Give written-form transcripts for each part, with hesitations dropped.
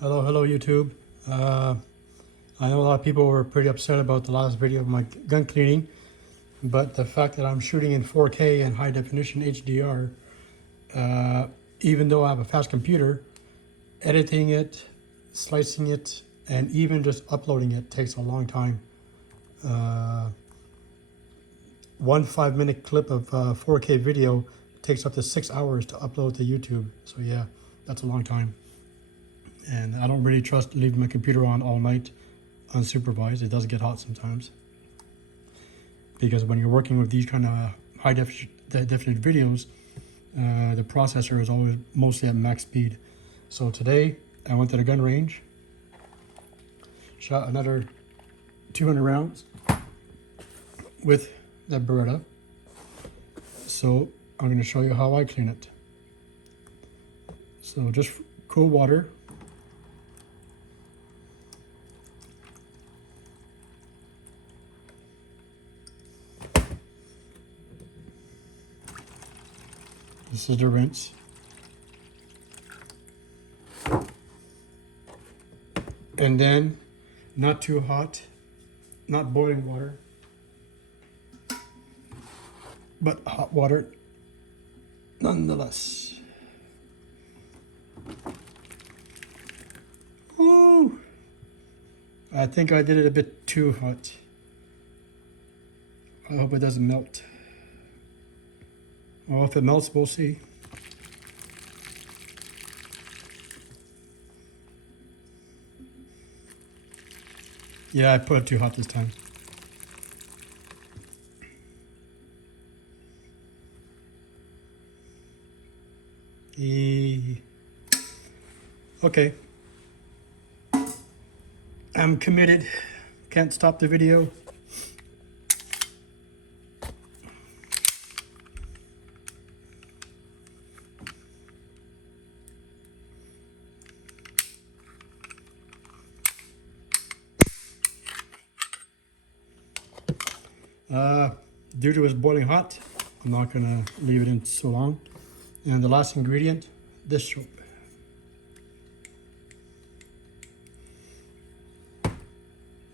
Hello YouTube. I know a lot of people were pretty upset about the last video of my gun cleaning, but the fact that I'm shooting in 4K and high definition HDR, even though I have a fast computer, editing it, slicing it, and even just uploading it takes a long time. One 5-minute clip of 4K video takes up to 6 hours to upload to YouTube. So yeah, that's a long time. And I don't really trust leaving my computer on all night unsupervised. It does get hot sometimes. Because when you're working with these kind of high definition videos, the processor is always mostly at max speed. So today I went to the gun range, shot another 200 rounds with that Beretta. So I'm going to show you how I clean it. So just cool water. This is the rinse. And then, not too hot, not boiling water, but hot water nonetheless. Ooh, I think I did it a bit too hot. I hope it doesn't melt. Well, if it melts, we'll see. Yeah, I put it too hot this time. Okay. I'm committed. Can't stop the video. Due to it's boiling hot, I'm not gonna leave it in so long. And the last ingredient, this soap.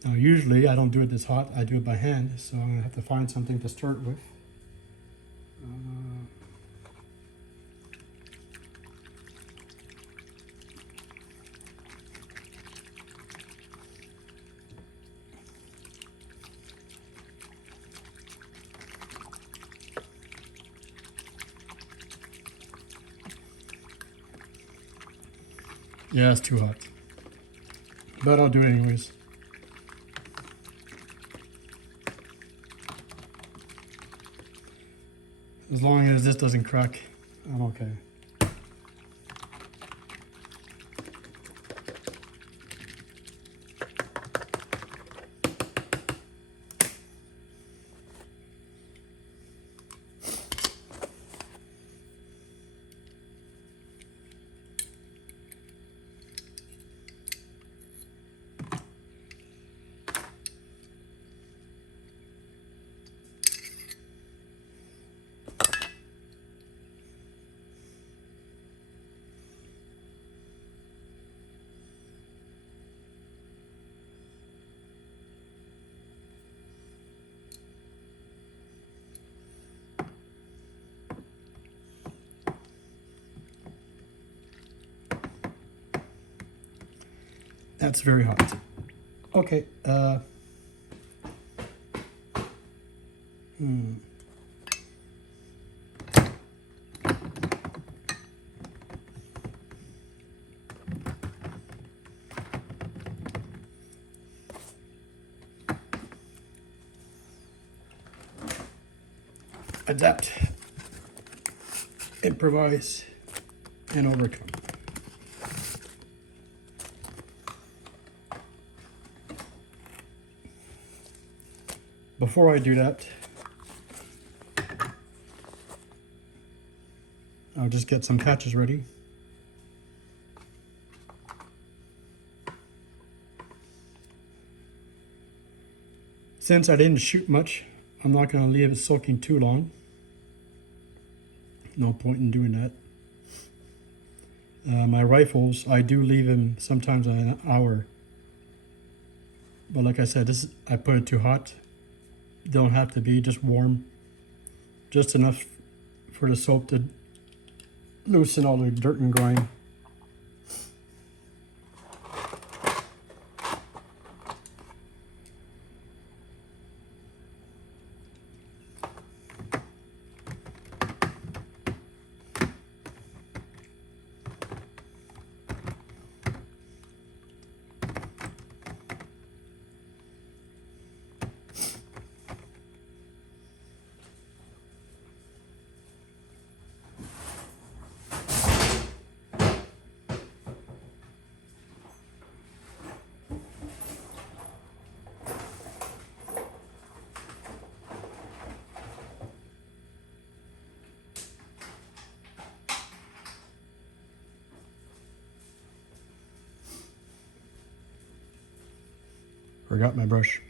Now usually I don't do it this hot, I do it by hand, so I'm gonna have to find something to stir it with. Yeah, it's too hot. But I'll do it anyways. As long as this doesn't crack, I'm okay. That's very hot. Okay. Adapt, improvise, and overcome. Before I do that, I'll just get some patches ready. Since I didn't shoot much, I'm not going to leave it soaking too long. No point in doing that. My rifles, I do leave them sometimes an hour. But like I said, I put it too hot. Don't have to be, just warm. Just enough for the soap to loosen all the dirt and grime. Forgot my brush.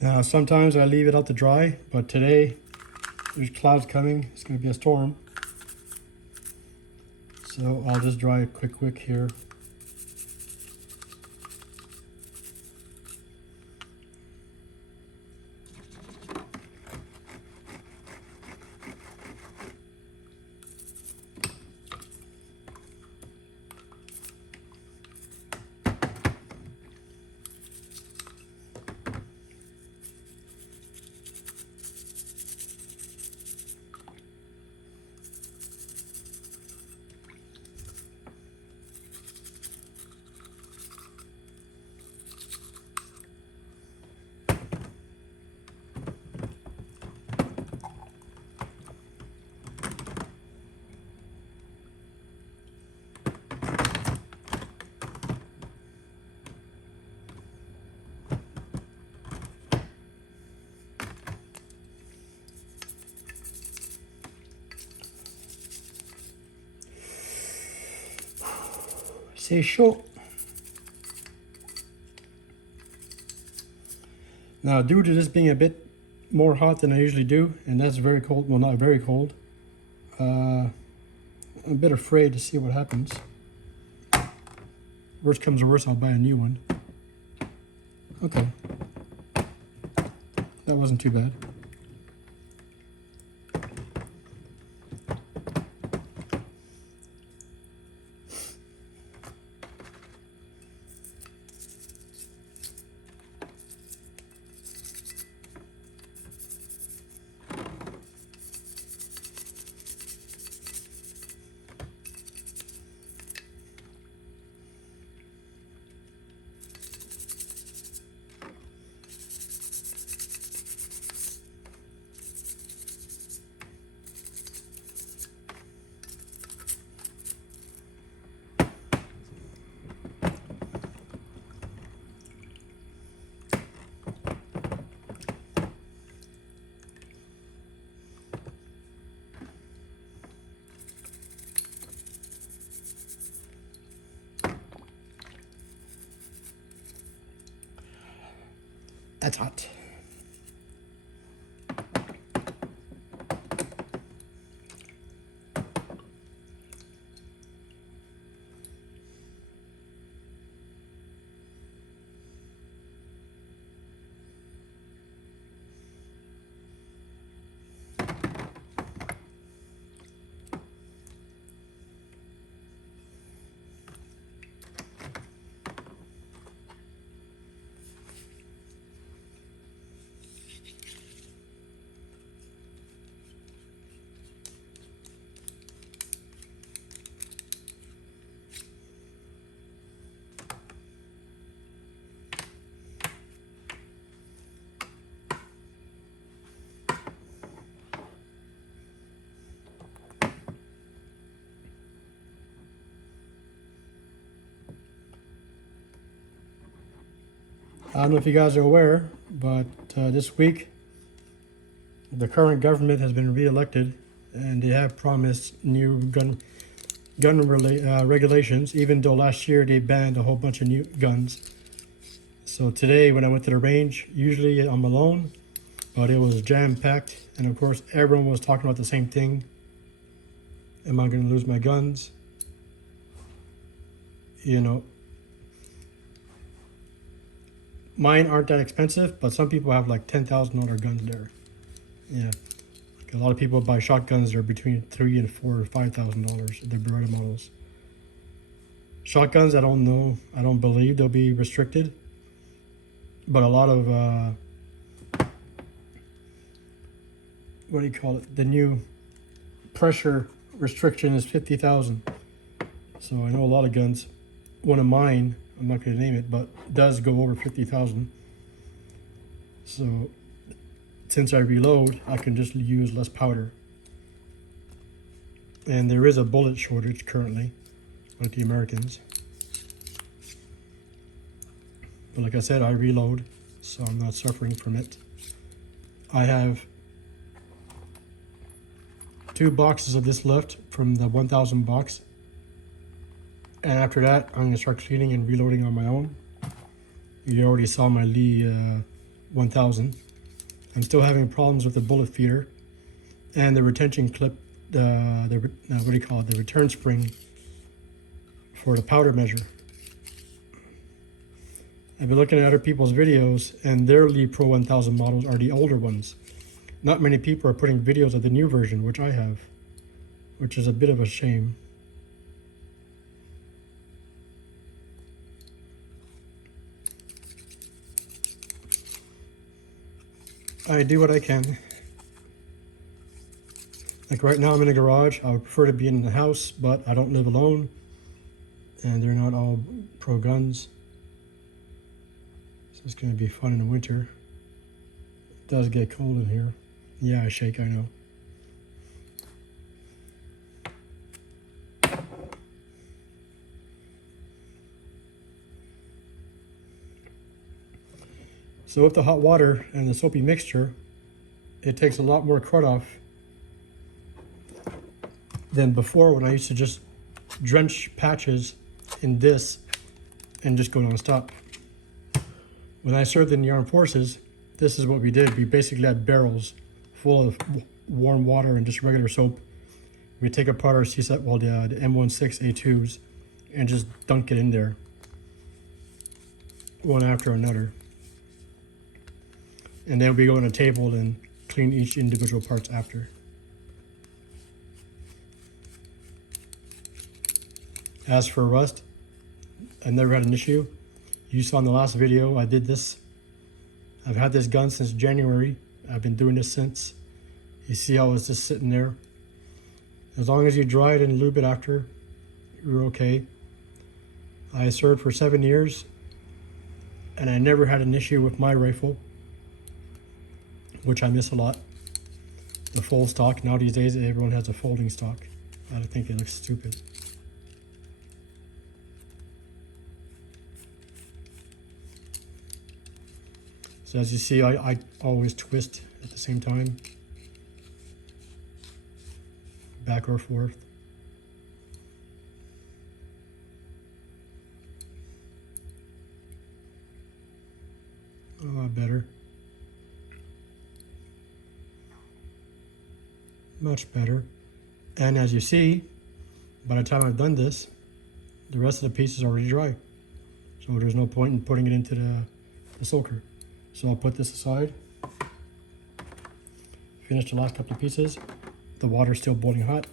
Now, sometimes I leave it out to dry, but today there's clouds coming. It's going to be a storm. So I'll just dry it quick here. C'est chaud. Now, due to this being a bit more hot than I usually do, and that's very cold, well, not very cold, I'm a bit afraid to see what happens. Worst comes to worst, I'll buy a new one. Okay. That wasn't too bad. That's hot. I don't know if you guys are aware, but this week the current government has been re-elected, and they have promised new gun regulations, even though last year they banned a whole bunch of new guns. So today when I went to the range, usually I'm alone, but it was jam-packed, and of course everyone was talking about the same thing. Am I going to lose my guns? You know, mine aren't that expensive, but some people have like $10,000 guns there. Yeah, like a lot of people buy shotguns that are between $3,000 and $4,000 or $5,000. They're Beretta models. Shotguns, I don't know. I don't believe they'll be restricted, but a lot of what do you call it? The new pressure restriction is 50,000. So I know a lot of guns. One of mine, I'm not going to name it, but does go over 50,000. So since I reload, I can just use less powder. And there is a bullet shortage currently with the Americans. But like I said, I reload, so I'm not suffering from it. I have 2 boxes of this left from the 1,000 box. And after that, I'm going to start cleaning and reloading on my own. You already saw my Lee 1000. I'm still having problems with the bullet feeder and the retention clip, what do you call it? The return spring for the powder measure. I've been looking at other people's videos, and their Lee Pro 1000 models are the older ones. Not many people are putting videos of the new version, which I have, which is a bit of a shame. I do what I can. Like right now I'm in a garage. I would prefer to be in the house, but I don't live alone, and they're not all pro guns. So it's going to be fun in the winter. It does get cold in here. Yeah, I shake, I know. So with the hot water and the soapy mixture, it takes a lot more crud off than before, when I used to just drench patches in this and just go non-stop. When I served in the armed forces, this is what we did. We basically had barrels full of warm water and just regular soap. We take apart our CSAT, well, the M16A2s, and just dunk it in there, one after another. And then we go on a table and clean each individual parts after. As for rust, I never had an issue. You saw in the last video, I did this. I've had this gun since January. I've been doing this since. You see how it's just sitting there. As long as you dry it and lube it after, you're okay. I served for 7 years, and I never had an issue with my rifle, which I miss a lot. The full stock. Now these days, everyone has a folding stock. I think it looks stupid. So as you see, I always twist at the same time, back or forth. A lot better. Much better. And as you see, by the time I've done this, the rest of the piece is already dry. So there's no point in putting it into the soaker. So I'll put this aside. Finish the last couple of pieces. The water's still boiling hot.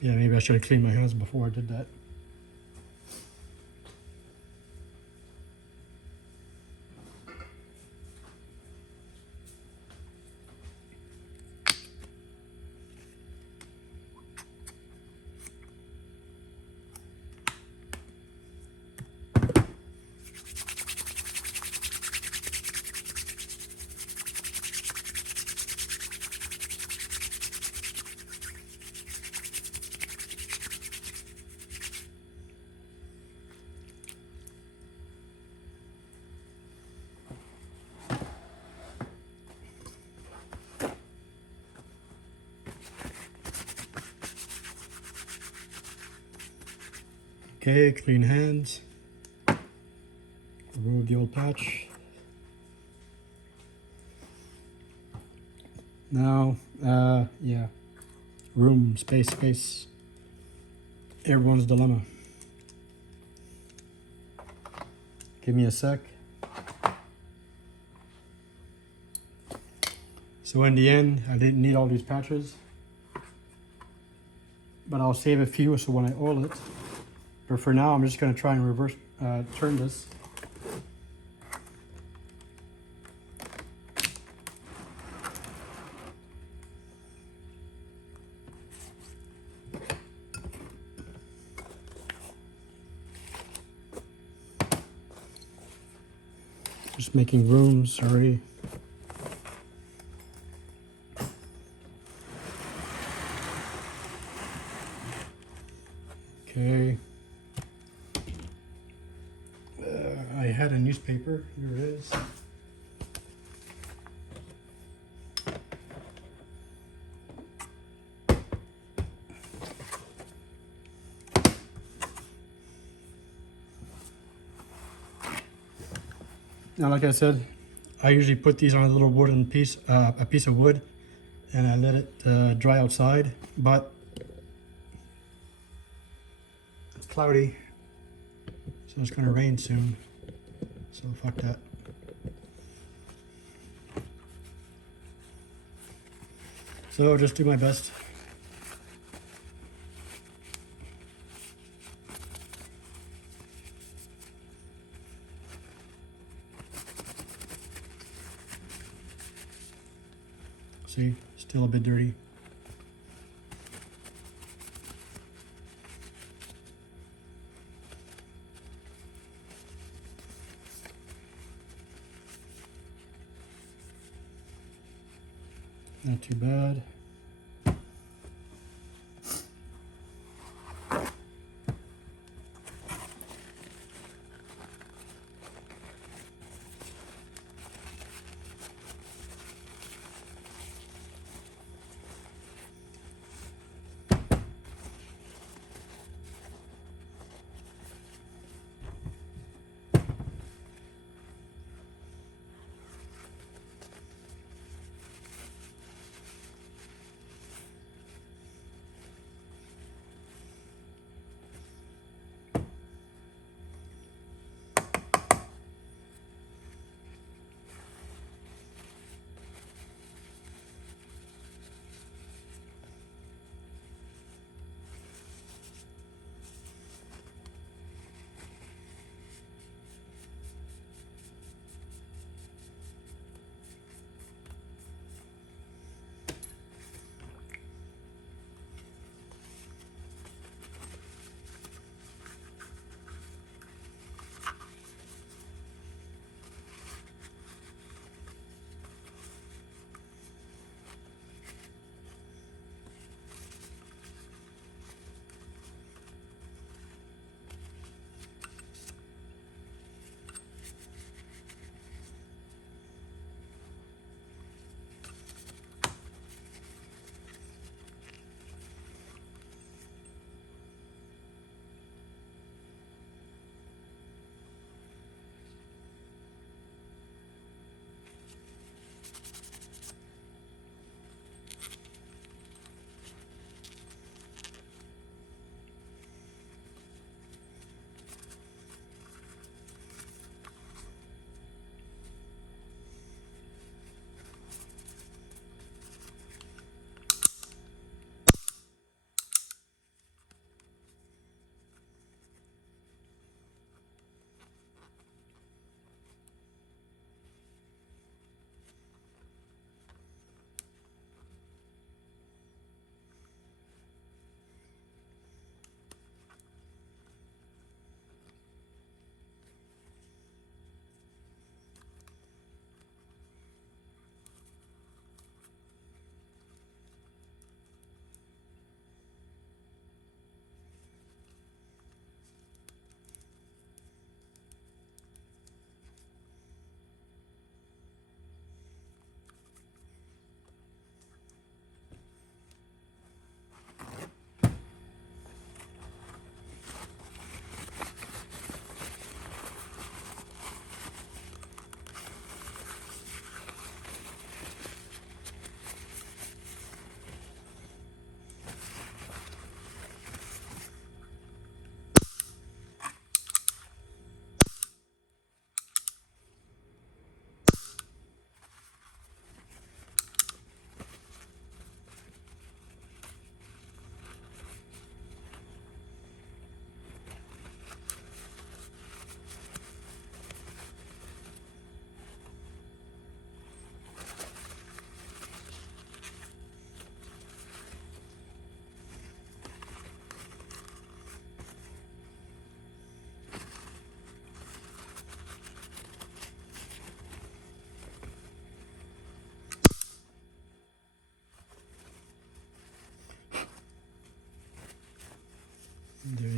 Yeah, maybe I should have cleaned my hands before I did that. Okay, clean hands. Remove the old patch. Now, yeah, room, space. Everyone's dilemma. Give me a sec. So in the end, I didn't need all these patches, but I'll save a few so when I oil it. But for now, I'm just going to try and reverse turn this. Just making room, sorry. Okay. I had a newspaper, here it is. Now, like I said, I usually put these on a little wooden piece, a piece of wood, and I let it dry outside, but it's cloudy, so it's going to rain soon, so fuck that. So I'll just do my best. See, still a bit dirty. Not too bad.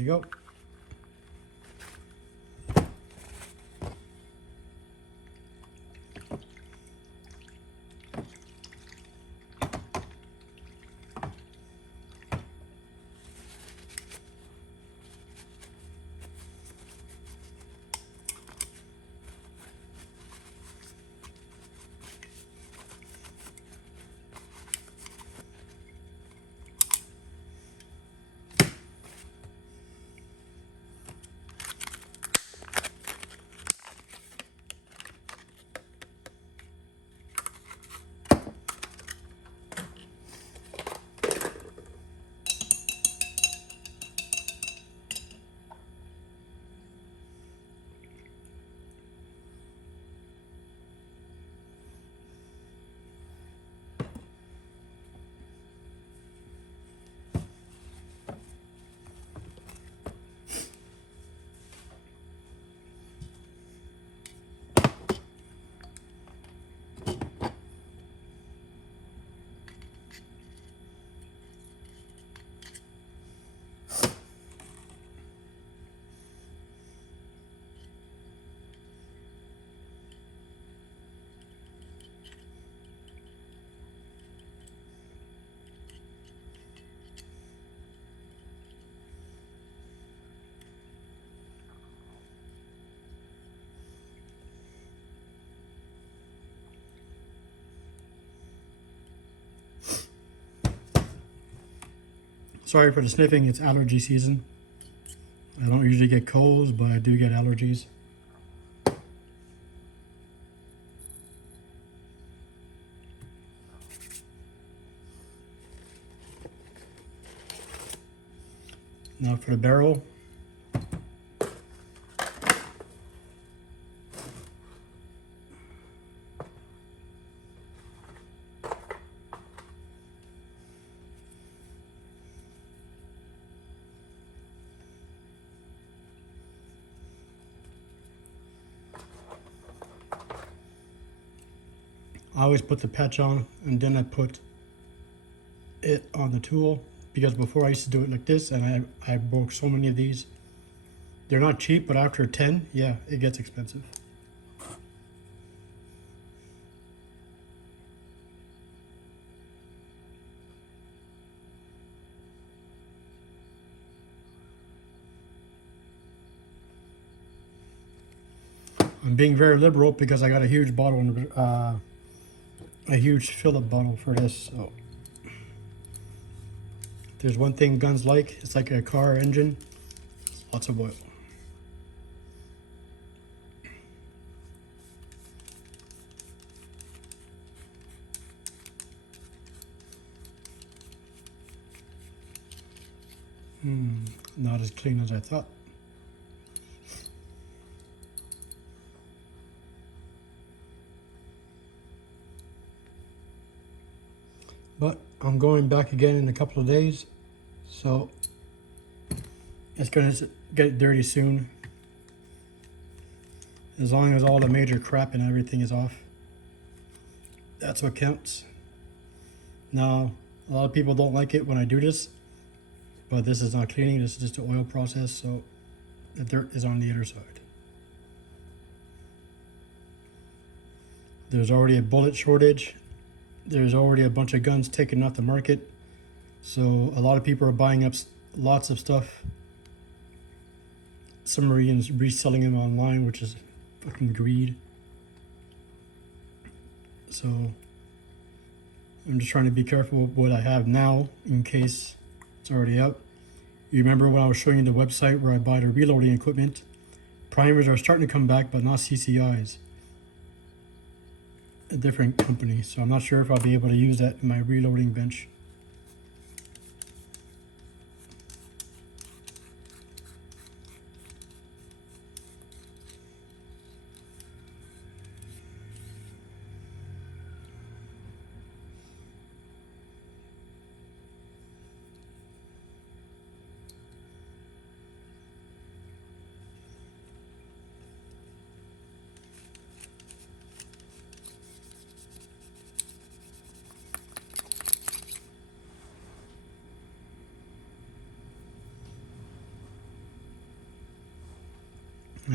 you go. Sorry for the sniffing, it's allergy season. I don't usually get colds, but I do get allergies. Now for the barrel. I always put the patch on and then I put it on the tool, because before I used to do it like this and I broke so many of these. They're not cheap, but after 10, yeah, it gets expensive. I'm being very liberal because I got a huge bottle, a huge fill-up bottle for this. So if there's one thing guns like, it's like a car engine, lots of oil. Not as clean as I thought. But I'm going back again in a couple of days, so it's gonna get dirty soon. As long as all the major crap and everything is off, that's what counts. Now, a lot of people don't like it when I do this, but this is not cleaning, this is just the oil process, so the dirt is on the other side. There's already a bullet shortage. There's already a bunch of guns taken off the market. So a lot of people are buying up lots of stuff. Some are even reselling them online, which is fucking greed. So I'm just trying to be careful with what I have now in case it's already out. You remember when I was showing you the website where I buy the reloading equipment? Primers are starting to come back, but not CCIs. A different company, so I'm not sure if I'll be able to use that in my reloading bench.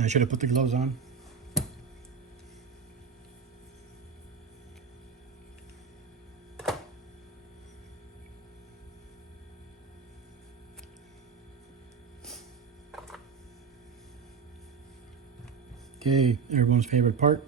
I should have put the gloves on. Okay, everyone's favorite part.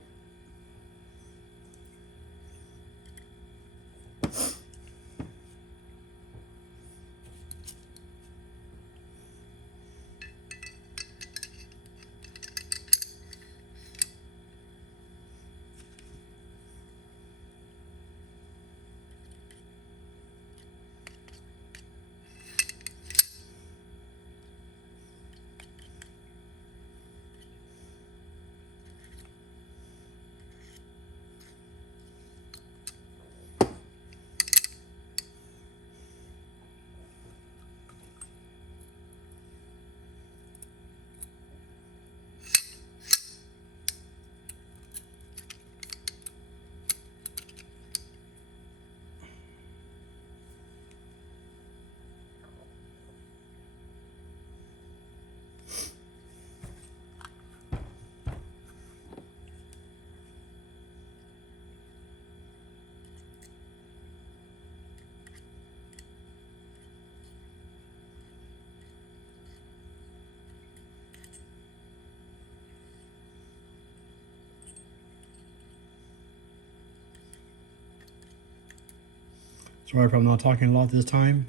Sorry if I'm not talking a lot this time.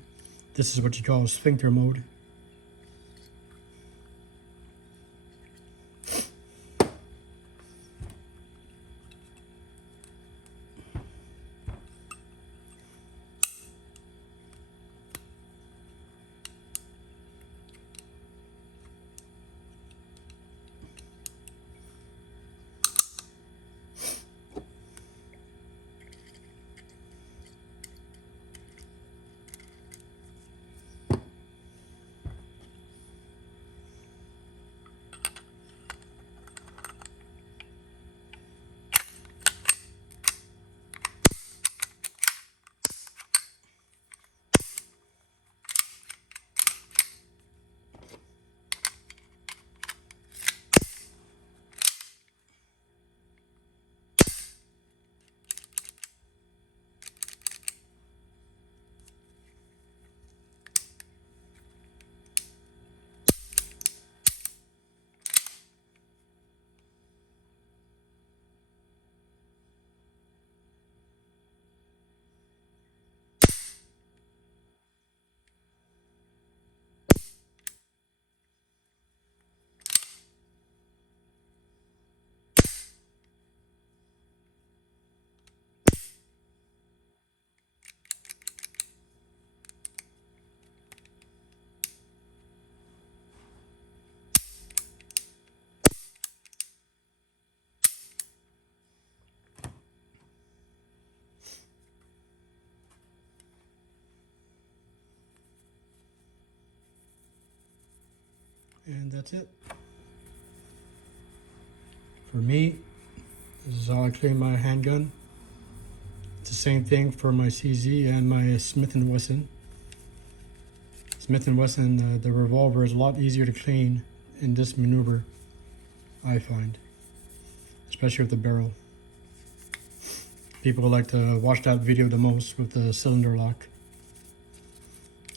This is what you call sphincter mode. And that's it. For me, this is how I clean my handgun. It's the same thing for my CZ and my Smith & Wesson. Smith & Wesson, the revolver is a lot easier to clean in this maneuver, I find. Especially with the barrel. People like to watch that video the most with the cylinder lock.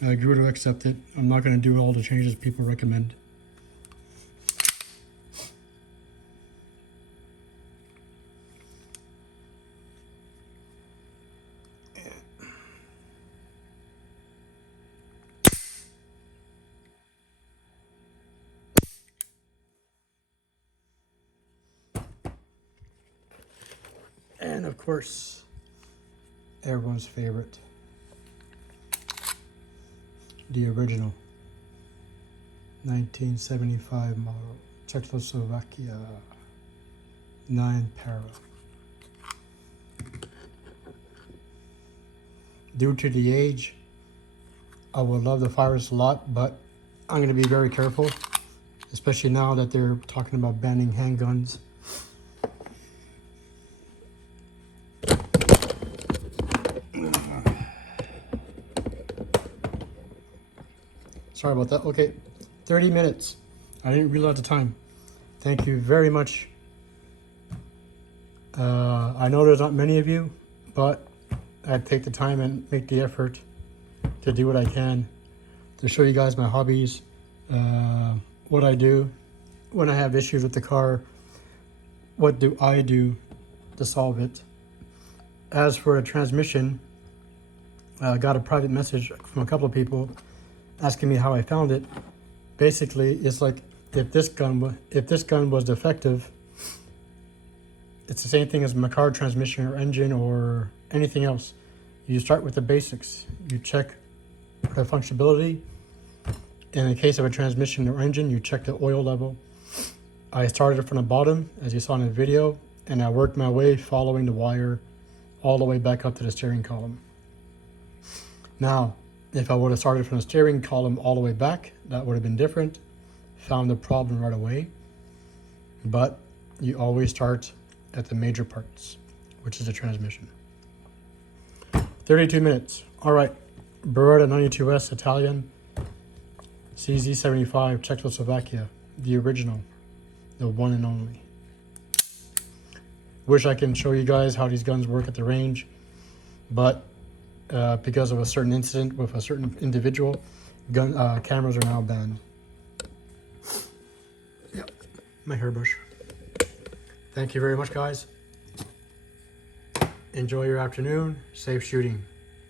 I agree to accept it. I'm not going to do all the changes people recommend. And of course, everyone's favorite, the original 1975 model, Czechoslovakia 9 Para. Due to the age, I would love to fire this a lot, but I'm going to be very careful, especially now that they're talking about banning handguns. Sorry about that. Okay, 30 minutes. I didn't realize the time. Thank you very much. I know there's not many of you, but I take the time and make the effort to do what I can to show you guys my hobbies, what I do when I have issues with the car, what do I do to solve it. As for the transmission, I got a private message from a couple of people asking me how I found it. Basically, it's like if this gun was defective, it's the same thing as my car transmission or engine or anything else. You start with the basics. You check the functionality. In the case of a transmission or engine, you check the oil level. I started from the bottom, as you saw in the video, and I worked my way following the wire all the way back up to the steering column. Now, if I would have started from the steering column all the way back, that would have been different. Found the problem right away. But you always start at the major parts, which is the transmission. 32 minutes. All right. Beretta 92S Italian, CZ75 Czechoslovakia, the original, the one and only. Wish I can show you guys how these guns work at the range, but because of a certain incident with a certain individual, cameras are now banned. Yep, my hairbush. Thank you very much, guys. Enjoy your afternoon. Safe shooting.